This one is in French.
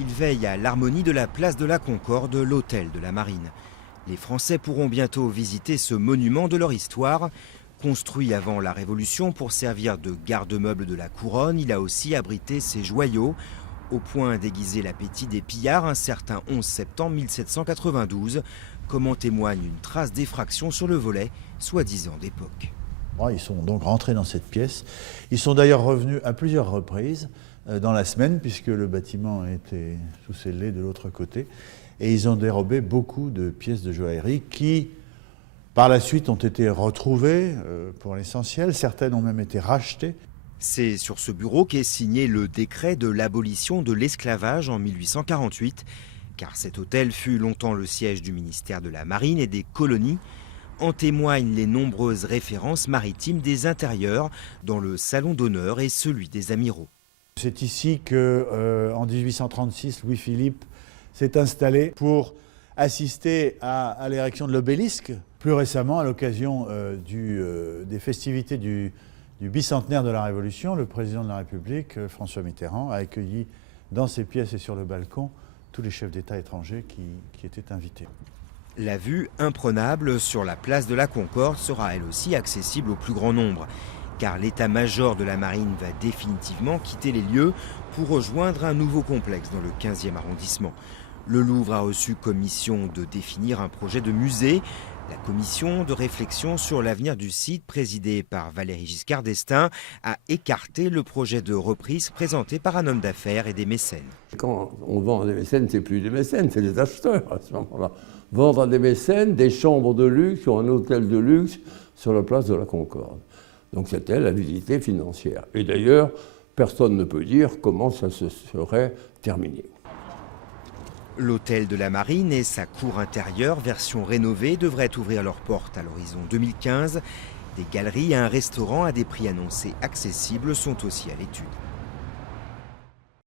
Il veille à l'harmonie de la place de la Concorde, l'hôtel de la Marine. Les Français pourront bientôt visiter ce monument de leur histoire. Construit avant la Révolution pour servir de garde-meuble de la couronne, il a aussi abrité ses joyaux, au point d'aiguiser l'appétit des pillards un certain 11 septembre 1792, comme en témoigne une trace d'effraction sur le volet, soi-disant d'époque. Ils sont donc rentrés dans cette pièce. Ils sont d'ailleurs revenus à plusieurs reprises dans la semaine, puisque le bâtiment était sous scellé de l'autre côté. Et ils ont dérobé beaucoup de pièces de joaillerie qui, par la suite, ont été retrouvées pour l'essentiel. Certaines ont même été rachetées. C'est sur ce bureau qu'est signé le décret de l'abolition de l'esclavage en 1848, car cet hôtel fut longtemps le siège du ministère de la Marine et des colonies. En témoignent les nombreuses références maritimes des intérieurs dans le salon d'honneur et celui des amiraux. C'est ici qu'en 1836, Louis-Philippe s'est installé pour assister à l'érection de l'obélisque. Plus récemment, à l'occasion des festivités du bicentenaire de la Révolution, le président de la République, François Mitterrand, a accueilli dans ses pièces et sur le balcon tous les chefs d'État étrangers qui étaient invités. La vue imprenable sur la place de la Concorde sera elle aussi accessible au plus grand nombre, car l'état-major de la Marine va définitivement quitter les lieux pour rejoindre un nouveau complexe dans le 15e arrondissement. Le Louvre a reçu comme mission de définir un projet de musée. La commission de réflexion sur l'avenir du site, présidée par Valéry Giscard d'Estaing, a écarté le projet de reprise présenté par un homme d'affaires et des mécènes. Quand on vend à des mécènes, c'est plus des mécènes, c'est des acheteurs à ce moment-là. Vendre à des mécènes des chambres de luxe ou un hôtel de luxe sur la place de la Concorde. Donc c'était la visite financière. Et d'ailleurs, personne ne peut dire comment ça se serait terminé. L'hôtel de la Marine et sa cour intérieure, version rénovée, devraient ouvrir leurs portes à l'horizon 2015. Des galeries et un restaurant à des prix annoncés accessibles sont aussi à l'étude.